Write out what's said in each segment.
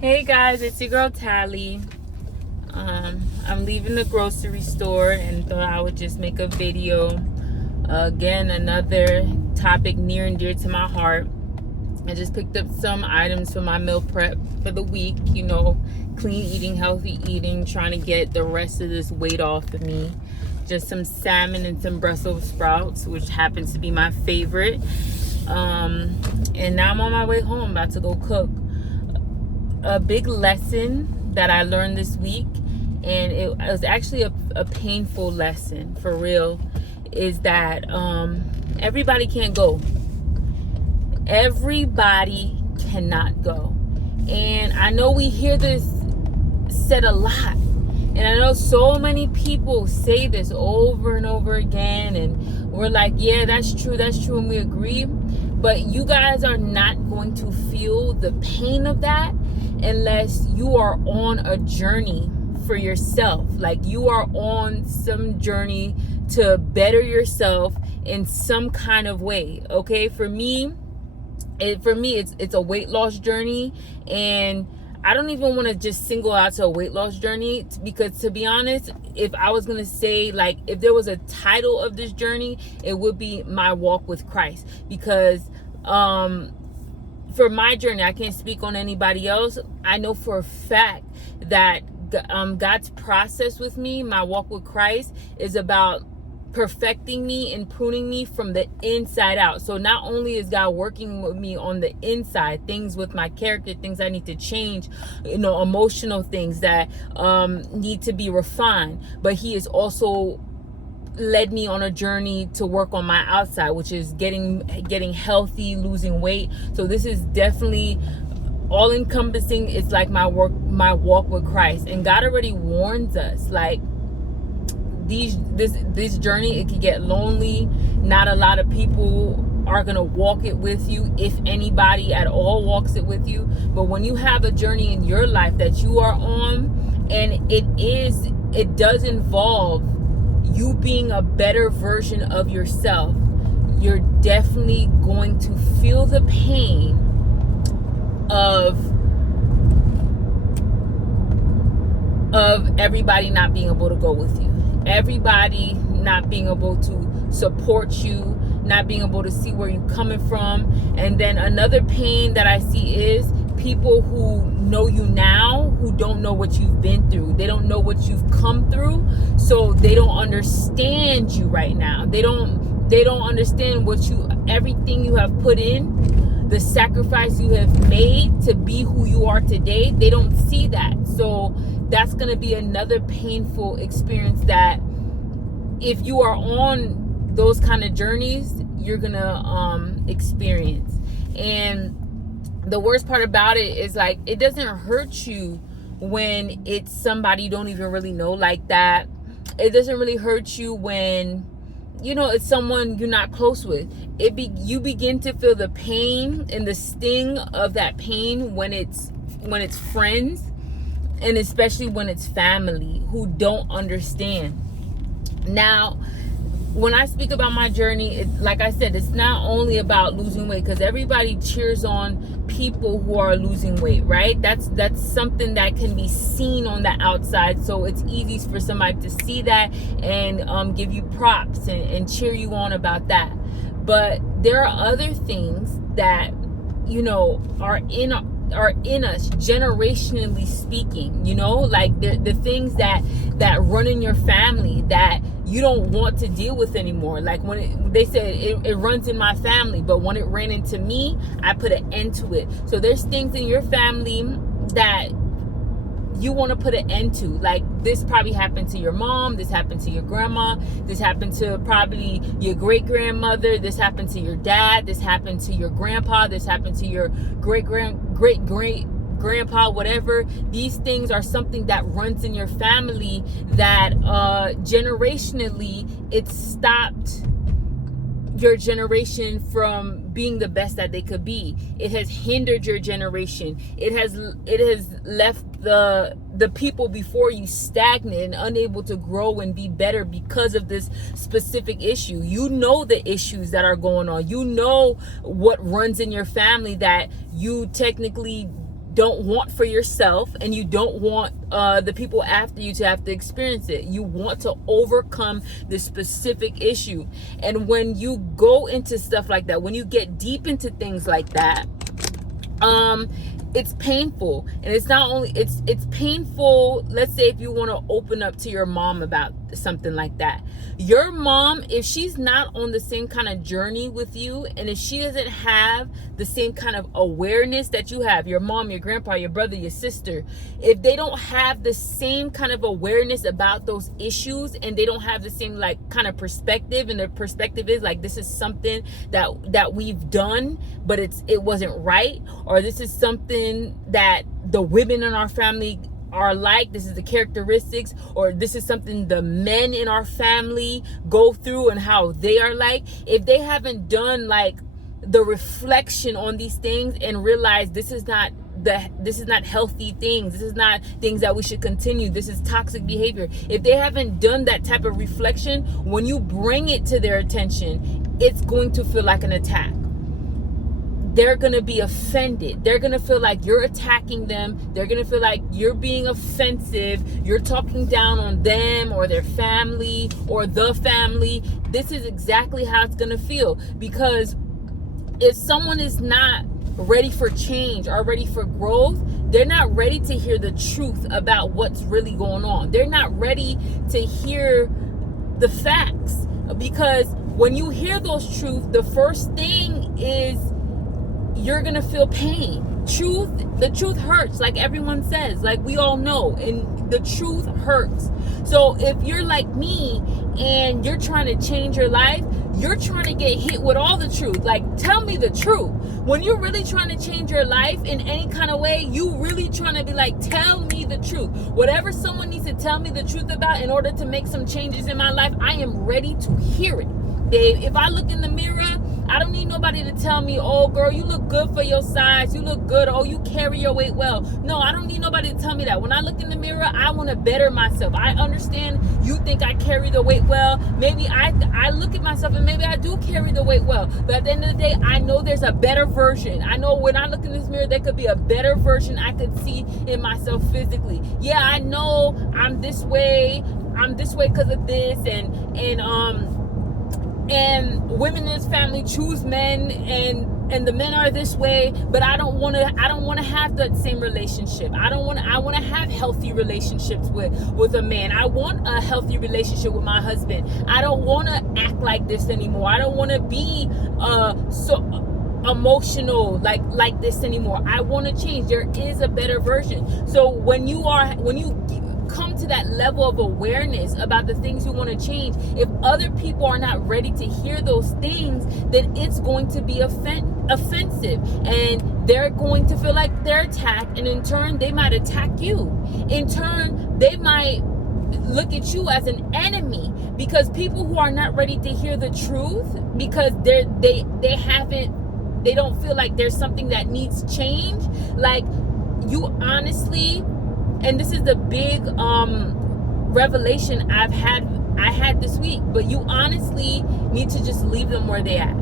Hey guys, it's your girl Tally. I'm leaving the grocery store and thought I would just make a video. Again, another topic near and dear to my heart. I just picked up some items for my meal prep for the week. Clean eating, healthy eating, trying to get the rest of this weight off of me. Just some salmon and some Brussels sprouts, which happens to be my favorite. And now I'm on my way home, about to go cook. A big lesson that I learned this week, and it was actually a painful lesson for real, is that everybody can't go. Everybody cannot go. And I know we hear this said a lot, and I know so many people say this over and over again, and we're like, yeah, that's true, and we agree. But you guys are not going to feel the pain of that unless you are on a journey for yourself. Like, you are on some journey to better yourself in some kind of way. Okay, for me it's a weight loss journey, and I don't even want to just single out to a weight loss journey, because to be honest, if I was going to say, like, if there was a title of this journey, it would be my walk with Christ. Because for my journey, I can't speak on anybody else. I know for a fact that God's process with me, my walk with Christ, is about perfecting me and pruning me from the inside out. So not only is God working with me on the inside, things with my character, things I need to change, emotional things that need to be refined, but He is also led me on a journey to work on my outside, which is getting healthy, losing weight. So this is definitely all encompassing. It's like my walk with Christ. And God already warns us, like, this journey, it could get lonely. Not a lot of people are gonna walk it with you, if anybody at all walks it with you. But when you have a journey in your life that you are on, and it does involve you being a better version of yourself, you're definitely going to feel the pain of everybody not being able to go with you, everybody not being able to support you, not being able to see where you're coming from. And then another pain that I see is people who know you now, who don't know what you've been through. They don't know what you've come through, so they don't understand you right now. They don't understand everything you have put in, the sacrifice you have made to be who you are today. They don't see that. So that's going to be another painful experience that, if you are on those kind of journeys, you're going to experience. And the worst part about it is, like, it doesn't hurt you when it's somebody you don't even really know like that. It doesn't really hurt you when, it's someone you're not close with. You begin to feel the pain and the sting of that pain when it's friends, and especially when it's family who don't understand. Now, when I speak about my journey, like I said, it's not only about losing weight, because everybody cheers on people who are losing weight, right? That's something that can be seen on the outside. So it's easy for somebody to see that and give you props and cheer you on about that. But there are other things that, are in us, generationally speaking, like the things that run in your family that you don't want to deal with anymore. Like, when they said it runs in my family, but when it ran into me, I put an end to it. So there's things in your family that you want to put an end to. Like, this probably happened to your mom, this happened to your grandma, this happened to probably your great grandmother, this happened to your dad, this happened to your grandpa, this happened to your great grandpa, whatever. These things are something that runs in your family that generationally, it stopped your generation from being the best that they could be. It has hindered your generation. It has left the people before you stagnant and unable to grow and be better because of this specific issue. You know the issues that are going on. You know what runs in your family that you technically don't want for yourself, and you don't want the people after you to have to experience it. You want to overcome this specific issue. And when you go into stuff like that, when you get deep into things like that, it's painful. And it's not only it's painful. Let's say if you want to open up to your mom about something like that, your mom, if she's not on the same kind of journey with you, and if she doesn't have the same kind of awareness that you have, your mom, your grandpa, your brother, your sister, if they don't have the same kind of awareness about those issues, and they don't have the same like kind of perspective, and their perspective is like, this is something that we've done, but it wasn't right, or this is something that the women in our family are like, this is the characteristics, or this is something the men in our family go through and how they are like. If they haven't done like the reflection on these things and realize this is not healthy things, this is not things that we should continue, this is toxic behavior, if they haven't done that type of reflection, when you bring it to their attention, it's going to feel like an attack. They're going to be offended. They're going to feel like you're attacking them. They're going to feel like you're being offensive. You're talking down on them or their family or the family. This is exactly how it's going to feel, because if someone is not ready for change or ready for growth, they're not ready to hear the truth about what's really going on. They're not ready to hear the facts, because when you hear those truths, the first thing is you're gonna feel pain. The truth hurts, like everyone says, like we all know, and the truth hurts. So if you're like me and you're trying to change your life, you're trying to get hit with all the truth. Like, tell me the truth. When you're really trying to change your life in any kind of way, you really trying to be like, tell me the truth. Whatever someone needs to tell me the truth about in order to make some changes in my life, I am ready to hear it. If I look in the mirror, I don't need nobody to tell me, oh girl, you look good for your size, you look good, oh you carry your weight well. No, I don't need nobody to tell me that. When I look in the mirror, I want to better myself. I understand you think I carry the weight well. Maybe I look at myself and maybe I do carry the weight well. But at the end of the day, I know there's a better version. I know when I look in this mirror, there could be a better version I could see in myself physically. Yeah, I know I'm this way because of this, and women in this family choose men, and the men are this way, but I don't want to have that same relationship. I want to have healthy relationships with a man. I want a healthy relationship with my husband. I don't want to act like this anymore. I don't want to be so emotional like this anymore. I want to change. There is a better version. So when you come to that level of awareness about the things you want to change, if other people are not ready to hear those things, then it's going to be offensive, and they're going to feel like they're attacked, and in turn they might attack you. In turn, they might look at you as an enemy, because people who are not ready to hear the truth, because they don't feel like there's something that needs change. Like, you honestly, and this is the big revelation I had this week, but you honestly need to just leave them where they at,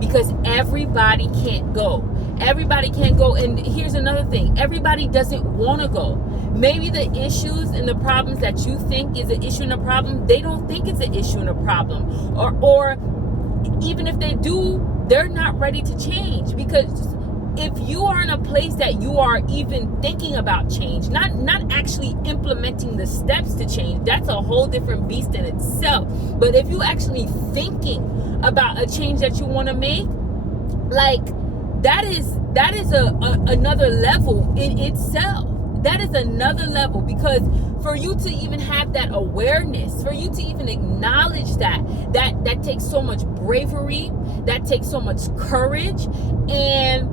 because everybody can't go. Everybody can't go. And here's another thing, everybody doesn't want to go. Maybe the issues and the problems that you think is an issue and a problem, they don't think it's an issue and a problem, or even if they do, they're not ready to change. Because if you are in a place that you are even thinking about change, not actually implementing the steps to change, that's a whole different beast in itself. But if you actually thinking about a change that you want to make, like, that is another level in itself. That is another level, because for you to even have that awareness, for you to even acknowledge that takes so much bravery, that takes so much courage, and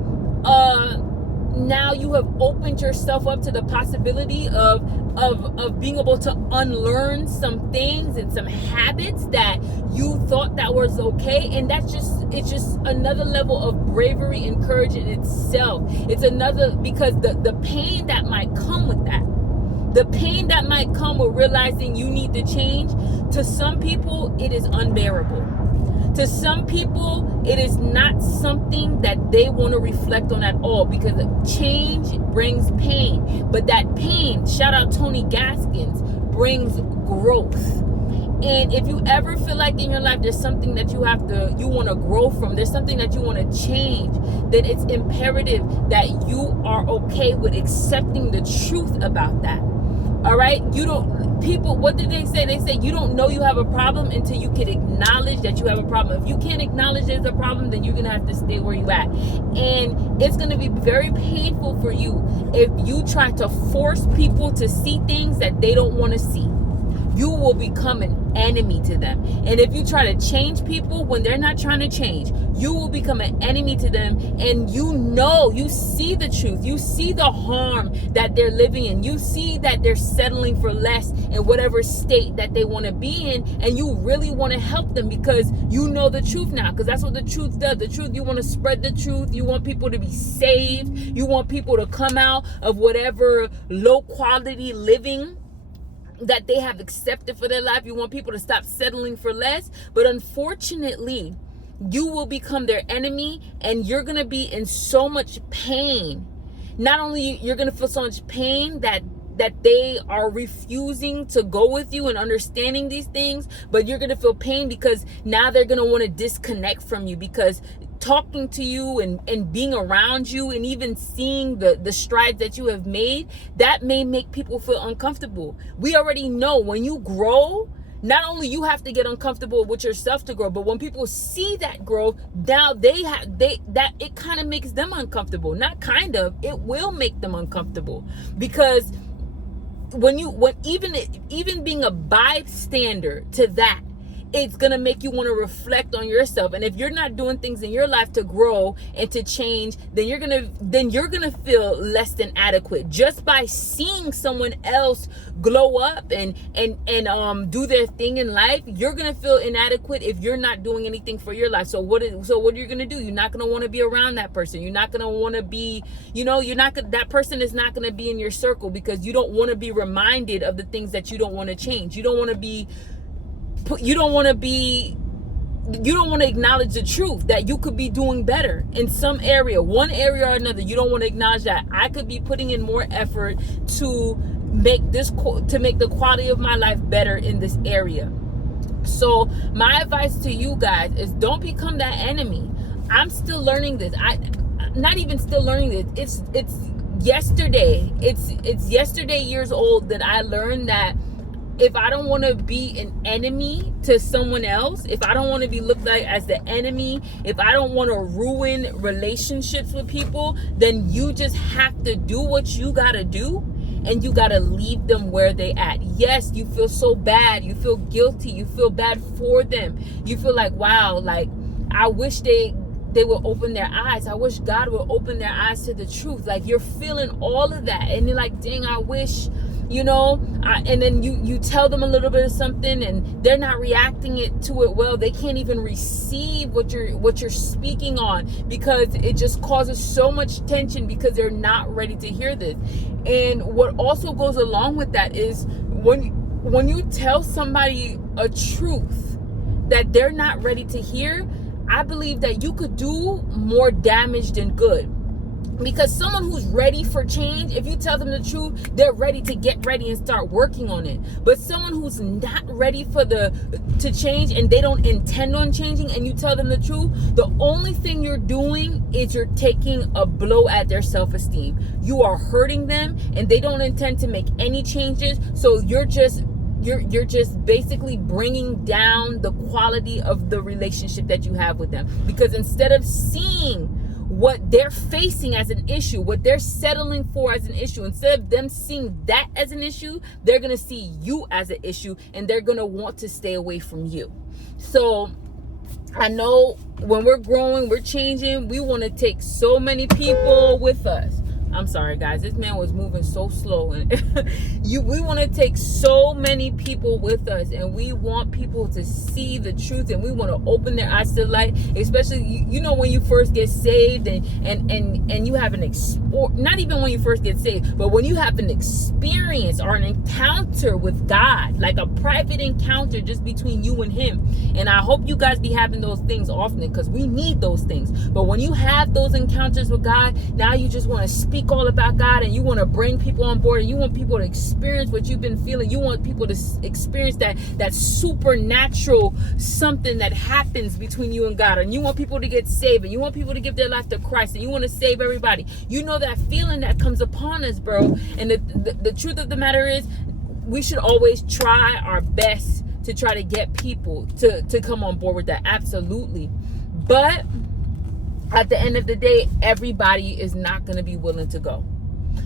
now you have opened yourself up to the possibility of being able to unlearn some things and some habits that you thought that was okay. And it's just another level of bravery and courage in itself. It's another, because the pain that might come with that, the pain that might come with realizing you need to change, to some people it is unbearable. To some people, it is not something that they want to reflect on at all, because change brings pain. But that pain, shout out Tony Gaskins, brings growth. And if you ever feel like in your life there's something that you want to grow from, there's something that you want to change, then it's imperative that you are okay with accepting the truth about that. All right? What did they say? They say you don't know you have a problem until you can acknowledge that you have a problem. If you can't acknowledge there's a problem, then you're going to have to stay where you at. And it's going to be very painful for you if you try to force people to see things that they don't want to see. You will become an enemy to them. And if you try to change people when they're not trying to change, you will become an enemy to them. And you see the truth. You see the harm that they're living in. You see that they're settling for less in whatever state that they want to be in. And you really want to help them because you know the truth now. Because that's what the truth does. The truth, you want to spread the truth. You want people to be saved. You want people to come out of whatever low quality living that they have accepted for their life. You want people to stop settling for less. But unfortunately, you will become their enemy, and you're going to be in so much pain. Not only you're going to feel so much pain that they are refusing to go with you and understanding these things, but you're going to feel pain because now they're going to want to disconnect from you, because talking to you and being around you and even seeing the strides that you have made, that may make people feel uncomfortable. We already know when you grow, not only you have to get uncomfortable with yourself to grow, but when people see that growth, now it kind of makes them uncomfortable. Not kind of, it will make them uncomfortable, because even being a bystander to that, it's going to make you want to reflect on yourself. And if you're not doing things in your life to grow and to change, then you're going to feel less than adequate just by seeing someone else glow up and do their thing in life. You're going to feel inadequate if you're not doing anything for your life. So what are you going to do? You're not going to want to be around that person. You're not going to want to be, that person is not going to be in your circle, because you don't want to be reminded of the things that you don't want to change. You don't want to acknowledge the truth that you could be doing better in some area, one area or another. You don't want to acknowledge that I could be putting in more effort to make the quality of my life better in this area. So my advice to you guys is, don't become that enemy. I'm still learning this. Not even still learning this. It's yesterday. It's yesterday years old that I learned that if I don't want to be an enemy to someone else, if I don't want to be looked at as the enemy, if I don't want to ruin relationships with people, then you just have to do what you got to do, and you got to leave them where they at. Yes, you feel so bad. You feel guilty. You feel bad for them. You feel like, wow, like I wish they will open their eyes. I wish God will open their eyes to the truth. Like, you're feeling all of that, and you're like, dang, I wish, and then you tell them a little bit of something and they're not reacting to it well. They can't even receive what you're speaking on, because it just causes so much tension, because they're not ready to hear this. And what also goes along with that is when you tell somebody a truth that they're not ready to hear, I believe that you could do more damage than good. Because someone who's ready for change, if you tell them the truth, they're ready to get ready and start working on it. But someone who's not ready to change, and they don't intend on changing, and you tell them the truth, the only thing you're doing is you're taking a blow at their self-esteem. You are hurting them, and they don't intend to make any changes. So you're just basically bringing down the quality of the relationship that you have with them. Because instead of seeing what they're facing as an issue, what they're settling for as an issue, instead of them seeing that as an issue, they're going to see you as an issue, and they're going to want to stay away from you. So I know when we're growing, we're changing, we want to take so many people with us. I'm sorry, guys. This man was moving so slow, and we want to take so many people with us, and we want people to see the truth, and we want to open their eyes to the light. Especially, you know, when you first get saved, and you have not even when you first get saved, but when you have an experience or an encounter with God, like a private encounter just between you and Him. And I hope you guys be having those things often, because we need those things. But when you have those encounters with God, now you just want to speak all about God, and you want to bring people on board, and you want people to experience what you've been feeling. You want people to experience that supernatural something that happens between you and God, and you want people to get saved, and you want people to give their life to Christ, and you want to save everybody. You know that feeling that comes upon us, bro. And the truth of the matter is, we should always try our best to try to get people to come on board with that. Absolutely. But at the end of the day, everybody is not going to be willing to go.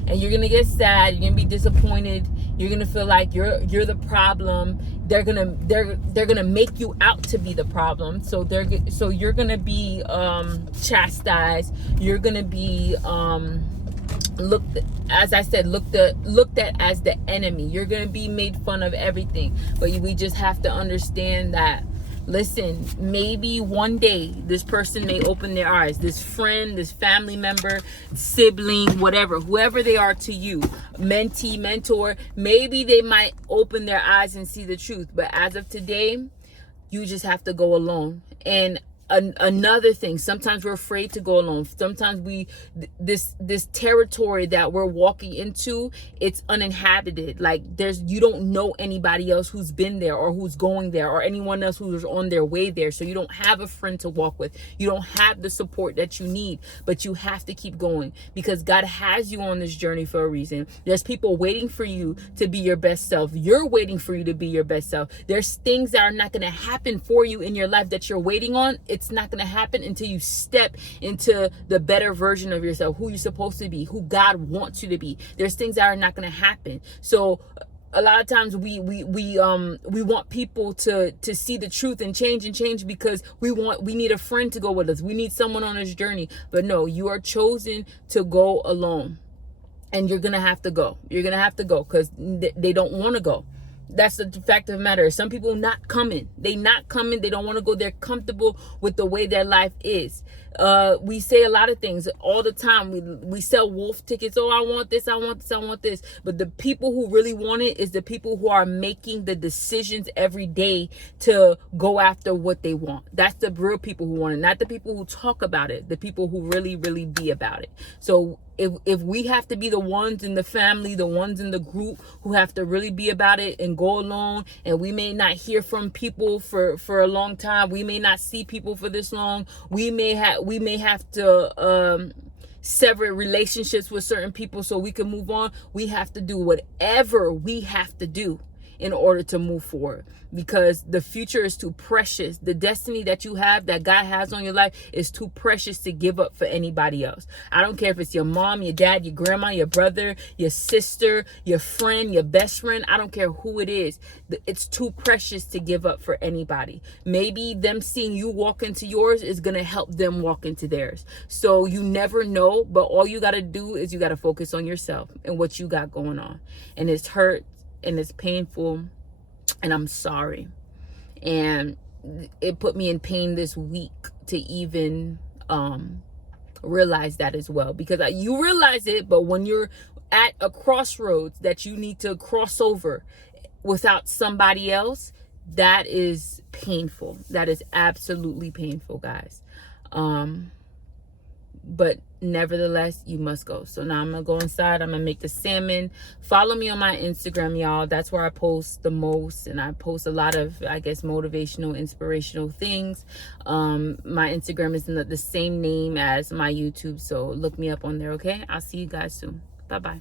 And you're going to get sad. You're going to be disappointed. You're going to feel like you're the problem. They're going to make you out to be the problem. So you're going to be chastised. You're going to be looked at as the enemy. You're going to be made fun of everything. But we just have to understand that, listen, maybe one day this person may open their eyes. This friend, this family member, sibling, whatever, whoever they are to you, mentee, mentor, maybe they might open their eyes and see the truth. But as of today, you just have to go alone. And another thing, sometimes we're afraid to go alone. Sometimes this territory that we're walking into, it's uninhabited. Like you don't know anybody else who's been there or who's going there or anyone else who's on their way there. So you don't have a friend to walk with. You don't have the support that you need, but you have to keep going, because God has you on this journey for a reason. There's people waiting for you to be your best self. You're waiting for you to be your best self. There's things that are not going to happen for you in your life that you're waiting on. It's not going to happen until you step into the better version of yourself, who you're supposed to be, who God wants you to be. There's things that are not going to happen. So a lot of times we want people to see the truth and change because we need a friend to go with us. We need someone on this journey. But no, you are chosen to go alone, and you're going to have to go. You're going to have to go because they don't want to go. That's the fact of the matter. Some people not coming. They not coming. They don't want to go. They're comfortable with the way their life is. We say a lot of things all the time. We sell wolf tickets. Oh, I want this. I want this. I want this. But the people who really want it is the people who are making the decisions every day to go after what they want. That's the real people who want it, not the people who talk about it. The people who really, really be about it. So if we have to be the ones in the family, the ones in the group who have to really be about it and go alone, and we may not hear from people for a long time, we may not see people for this long, we may have to sever relationships with certain people so we can move on. We have to do whatever we have to do in order to move forward, because the future is too precious. The destiny that you have, that God has on your life, is too precious to give up for anybody else. I don't care if it's your mom, your dad, your grandma, your brother, your sister, your friend, your best friend. I don't care who it is. It's too precious to give up for anybody. Maybe them seeing you walk into yours is going to help them walk into theirs. So you never know, but all you got to do is you got to focus on yourself and what you got going on. And it's hurt and it's painful, and I'm sorry. And it put me in pain this week to even realize that as well, because you realize it, but when you're at a crossroads that you need to cross over without somebody else, that is painful. That is absolutely painful, guys. But nevertheless, you must go. So now I'm gonna go inside. I'm gonna make the salmon. Follow me on my Instagram, y'all. That's where I post the most, and I post a lot of, I guess, motivational, inspirational things. My Instagram is the same name as my YouTube, so look me up on there. Okay, I'll see you guys soon. Bye bye.